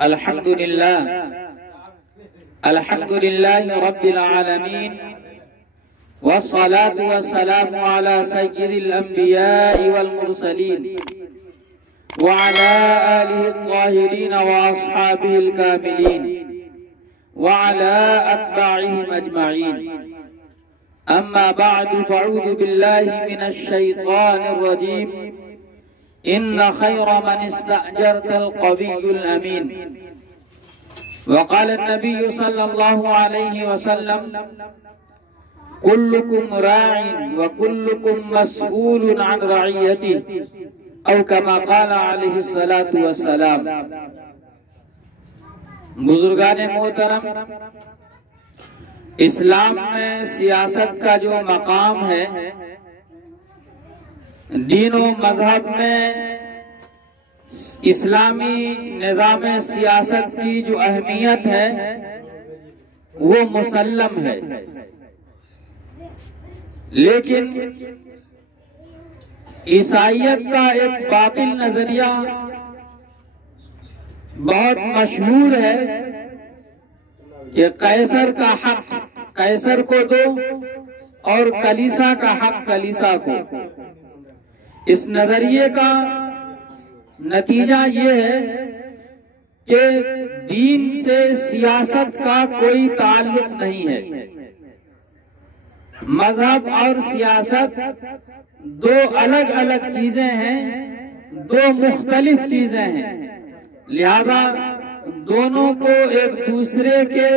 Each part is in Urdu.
الحمد لله رب العالمين، والصلاة والسلام على سيد الأنبياء والمرسلين وعلى آله الطاهرين وأصحابه الكاملين وعلى أتباعهم أجمعين. أما بعد، فأعوذ بالله من الشيطان الرجيم. إن خير من استأجرت القوي الأمين. وقال النبي صلى الله عليه وسلم: كلكم راع وكلكم مسؤول عن رعيته، او كما قال علیہ الصلاۃ والسلام. بزرگان محترم، اسلام میں سیاست کا جو مقام ہے، دین و مذہب میں اسلامی نظام سیاست کی جو اہمیت ہے وہ مسلم ہے. لیکن عیسائیت کا ایک باطل نظریہ بہت مشہور ہے کہ قیصر کا حق قیصر کو دو اور کلیسا کا حق کلیسا کو. اس نظریے کا نتیجہ یہ ہے کہ دین سے سیاست کا کوئی تعلق نہیں ہے. مذہب اور سیاست دو الگ الگ چیزیں ہیں، دو مختلف چیزیں ہیں، لہذا دونوں کو ایک دوسرے کے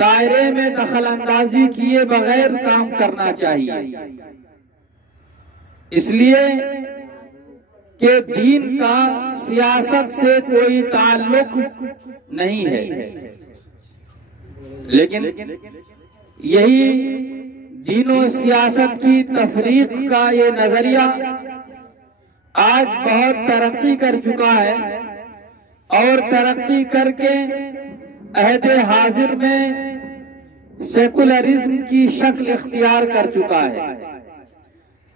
دائرے میں دخل اندازی کیے بغیر کام کرنا چاہیے. اس لیے کہ دین کا سیاست سے کوئی تعلق نہیں ہے. لیکن یہی دین و سیاست کی تفریق کا یہ نظریہ آج بہت ترقی کر چکا ہے اور ترقی کر کے عہد حاضر میں سیکولرزم کی شکل اختیار کر چکا ہے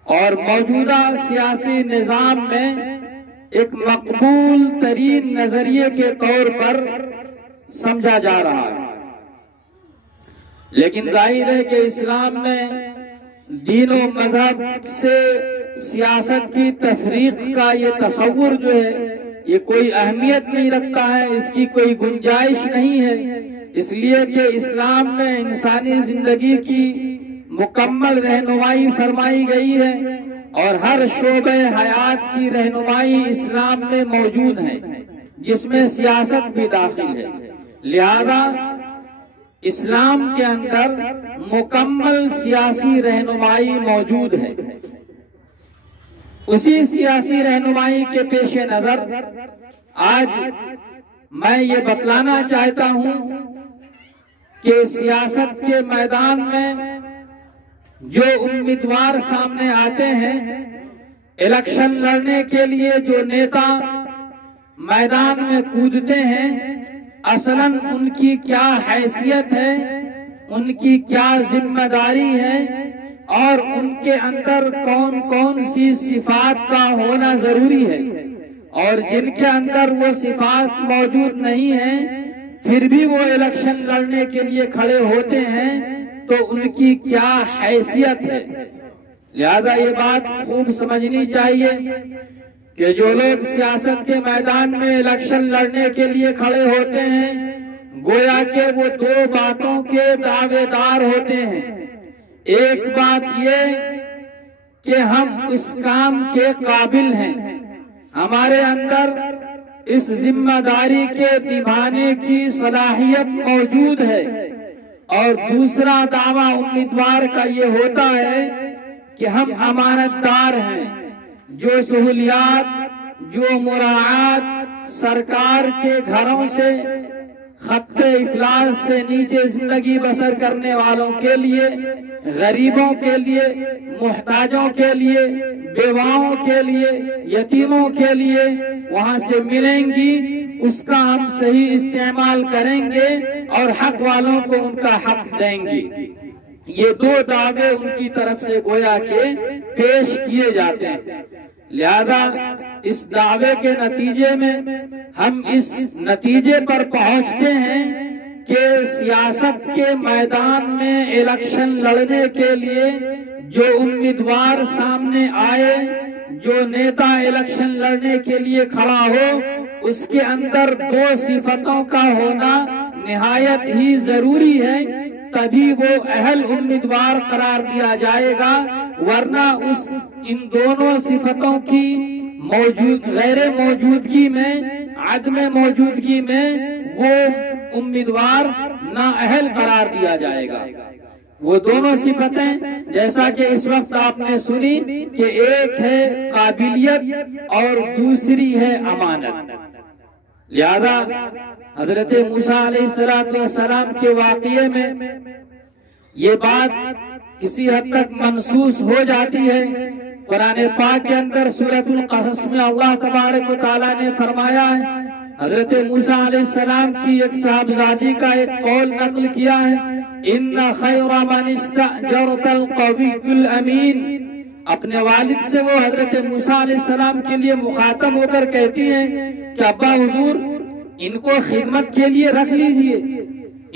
اور موجودہ سیاسی نظام میں ایک مقبول ترین نظریے کے طور پر سمجھا جا رہا ہے. لیکن ظاہر ہے کہ اسلام میں دین و مذہب سے سیاست کی تفریق کا یہ تصور جو ہے یہ کوئی اہمیت نہیں رکھتا ہے، اس کی کوئی گنجائش نہیں ہے. اس لیے کہ اسلام میں انسانی زندگی کی مکمل رہنمائی فرمائی گئی ہے اور ہر شعبہ حیات کی رہنمائی اسلام میں موجود ہے، جس میں سیاست بھی داخل ہے. لہذا اسلام کے اندر مکمل سیاسی رہنمائی موجود ہے. اسی سیاسی رہنمائی کے پیش نظر آج میں یہ بتلانا چاہتا ہوں کہ سیاست کے میدان میں جو امیدوار سامنے آتے ہیں، الیکشن لڑنے کے لیے جو نیتا میدان میں کودتے ہیں، اصلاً ان کی کیا حیثیت ہے، ان کی کیا ذمہ داری ہے اور ان کے اندر کون کون سی صفات کا ہونا ضروری ہے، اور جن کے اندر وہ صفات موجود نہیں ہیں پھر بھی وہ الیکشن لڑنے کے لیے کھڑے ہوتے ہیں تو ان کی کیا حیثیت ہے. لہذا یہ بات خوب سمجھنی چاہیے کہ جو لوگ سیاست کے میدان میں الیکشن لڑنے کے لیے کھڑے ہوتے ہیں گویا کہ وہ دو باتوں کے دعوے دار ہوتے ہیں. ایک بات یہ کہ ہم اس کام کے قابل ہیں، ہمارے اندر اس ذمہ داری کے نبھانے کی صلاحیت موجود ہے، اور دوسرا دعویٰ امیدوار کا یہ ہوتا ہے کہ ہم امانت دار ہیں، جو سہولیات، جو مراعات سرکار کے گھروں سے خط افلاس سے نیچے زندگی بسر کرنے والوں کے لیے، غریبوں کے لیے، محتاجوں کے لیے، بیواؤں کے لیے، یتیموں کے لیے وہاں سے ملیں گی، اس کا ہم صحیح استعمال کریں گے اور حق والوں کو ان کا حق دیں گے. یہ دو دعوے ان کی طرف سے گویا کہ پیش کیے جاتے ہیں. لہذا اس دعوے کے نتیجے میں ہم اس نتیجے پر پہنچتے ہیں کہ سیاست کے میدان میں الیکشن لڑنے کے لیے جو امیدوار سامنے آئے، جو نیتا الیکشن لڑنے کے لیے کھڑا ہو، اس کے اندر دو صفتوں کا ہونا نہایت ہی ضروری ہے، تبھی وہ اہل امیدوار قرار دیا جائے گا، ورنہ ان دونوں صفتوں کی غیر موجودگی میں، عدم موجودگی میں وہ امیدوار نااہل قرار دیا جائے گا۔ وہ دونوں صفتیں جیسا کہ اس وقت آپ نے سنی کہ ایک ہے قابلیت اور دوسری ہے امانت۔ لہذا حضرت موسیٰ علیہ السلام کے واقعے میں یہ بات کسی حد تک منسوخ ہو جاتی ہے۔ قرآن پاک کے اندر سورۃ القصص میں اللہ تبارک و تعالیٰ نے فرمایا ہے، حضرت موسیٰ علیہ السلام کی ایک صاحبزادی کا ایک قول نقل کیا ہے، ان خیر من استأجرت القوی الامین۔ اپنے والد سے وہ حضرت موسیٰ علیہ السلام کے لیے مخاطب ہو کر کہتی ہیں کہ ابا حضور، ان کو خدمت کے لیے رکھ لیجئے،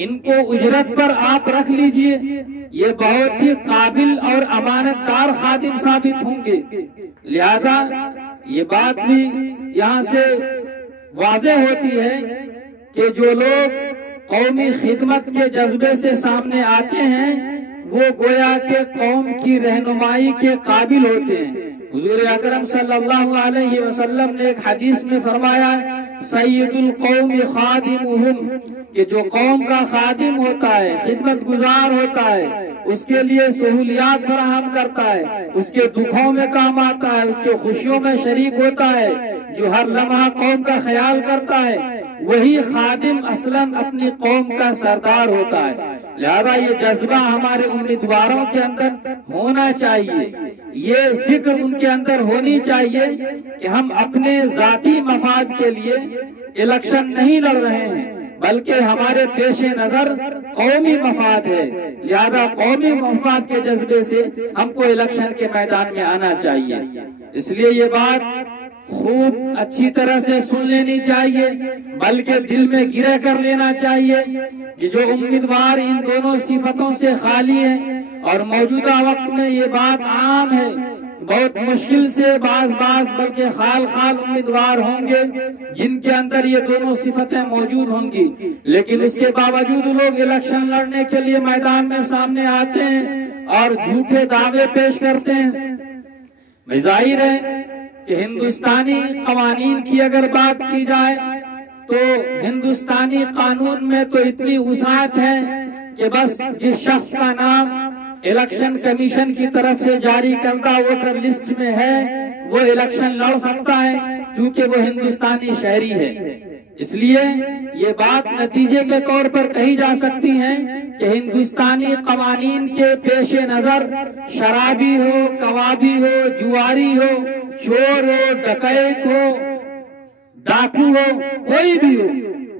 ان کو اجرت پر آپ رکھ لیجئے، یہ بہت ہی قابل اور امانت دار خادم ثابت ہوں گے۔ لہذا یہ بات بھی یہاں سے واضح ہوتی ہے کہ جو لوگ قومی خدمت کے جذبے سے سامنے آتے ہیں وہ گویا کہ قوم کی رہنمائی کے قابل ہوتے ہیں۔ حضور اکرم صلی اللہ علیہ وسلم نے ایک حدیث میں فرمایا، سید القوم خادمہم، کہ جو قوم کا خادم ہوتا ہے، خدمت گزار ہوتا ہے، اس کے لیے سہولیات فراہم کرتا ہے، اس کے دکھوں میں کام آتا ہے، اس کے خوشیوں میں شریک ہوتا ہے، جو ہر لمحہ قوم کا خیال کرتا ہے، وہی خادم اصلاً اپنی قوم کا سردار ہوتا ہے۔ لہذا یہ جذبہ ہمارے امیدواروں کے اندر ہونا چاہیے، یہ فکر ان کے اندر ہونی چاہیے کہ ہم اپنے ذاتی مفاد کے لیے الیکشن نہیں لڑ رہے ہیں، بلکہ ہمارے پیش نظر قومی مفاد ہے۔ لہذا قومی مفاد کے جذبے سے ہم کو الیکشن کے میدان میں آنا چاہیے۔ اس لیے یہ بات خوب اچھی طرح سے سن لینی چاہیے، بلکہ دل میں گرہ کر لینا چاہیے کہ جو امیدوار ان دونوں صفتوں سے خالی ہیں، اور موجودہ وقت میں یہ بات عام ہے، بہت مشکل سے بعض بلکہ خال امیدوار ہوں گے جن کے اندر یہ دونوں صفتیں موجود ہوں گی، لیکن اس کے باوجود لوگ الیکشن لڑنے کے لیے میدان میں سامنے آتے ہیں اور جھوٹے دعوے پیش کرتے ہیں۔ ظاہر ہے کہ ہندوستانی قوانین کی اگر بات کی جائے تو ہندوستانی قانون میں تو اتنی وسعت ہے کہ بس جس شخص کا نام الیکشن کمیشن کی طرف سے جاری کردہ ووٹر لسٹ میں ہے وہ الیکشن لڑ سکتا ہے، چونکہ وہ ہندوستانی شہری ہے۔ اس لیے یہ بات نتیجے کے طور پر کہی جا سکتی ہے کہ ہندوستانی قوانین کے پیش نظر شرابی ہو، کبابی ہو، جواری ہو، چور ہو، ڈکیت ہو، ڈاکو ہو، کوئی بھی ہو،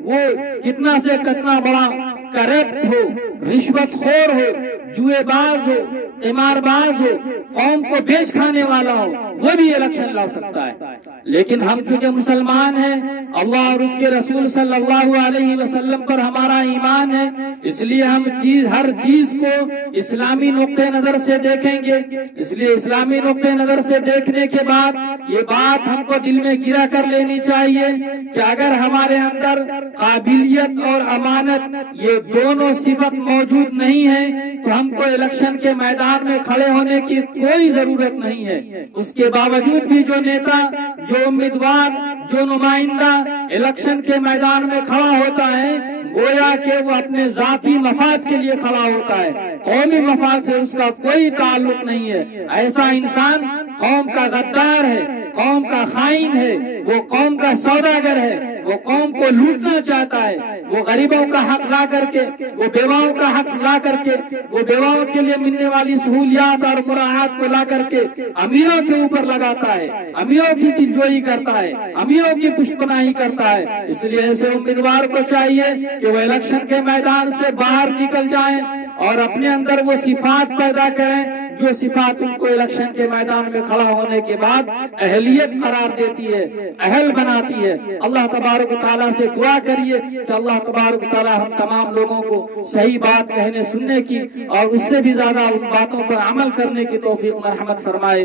وہ کتنا سے کتنا بڑا کرپٹ ہو، رشوت خور ہو، جوئے باز ہو، قمار باز ہو، قوم کو بیچ کھانے والا ہو، وہ بھی الیکشن لڑ سکتا ہے۔ لیکن ہم چونکہ مسلمان ہیں، اللہ اور اس کے رسول صلی اللہ علیہ وسلم پر ہمارا ایمان ہے، اس لیے ہم ہر چیز کو اسلامی نقطہ نظر سے دیکھیں گے۔ اس لیے اسلامی نقطہ نظر سے دیکھنے کے بعد یہ بات ہم کو دل میں گرا کر لینی چاہیے کہ اگر ہمارے اندر قابلیت اور امانت یہ دونوں صفت موجود نہیں ہے تو ہم کو الیکشن کے میدان میں کھڑے ہونے کی کوئی ضرورت نہیں ہے۔ اس کے باوجود بھی جو نیتا، جو امیدوار، جو نمائندہ الیکشن کے میدان میں کھڑا ہوتا ہے گویا کہ وہ اپنے ذاتی مفاد کے لیے کھڑا ہوتا ہے، قومی مفاد سے اس کا کوئی تعلق نہیں ہے۔ ایسا انسان قوم کا غدار ہے، قوم کا خائن ہے، وہ قوم کا سوداگر ہے، وہ قوم کو لوٹنا چاہتا ہے، وہ غریبوں کا حق لا کر کے، وہ بیواؤں کا حق لا کر کے، وہ بیواؤں کے لیے ملنے والی سہولیات اور مراعات کو لا کر کے امیروں کے اوپر لگاتا ہے، امیروں کی دلجوئی کرتا ہے، امیروں کی پشت پناہی کرتا ہے۔ اس لیے ایسے امیدوار کو چاہیے کہ وہ الیکشن کے میدان سے باہر نکل جائیں اور اپنے اندر وہ صفات پیدا کریں جو صفات ان کو الیکشن کے میدان میں کھڑا ہونے کے بعد اہلیت قرار دیتی ہے، اہل بناتی ہے۔ اللہ تبارک و تعالیٰ سے دعا کریے کہ اللہ تبارک و تعالیٰ ہم تمام لوگوں کو صحیح بات کہنے سننے کی اور اس سے بھی زیادہ ان باتوں پر عمل کرنے کی توفیق مرحمت فرمائے۔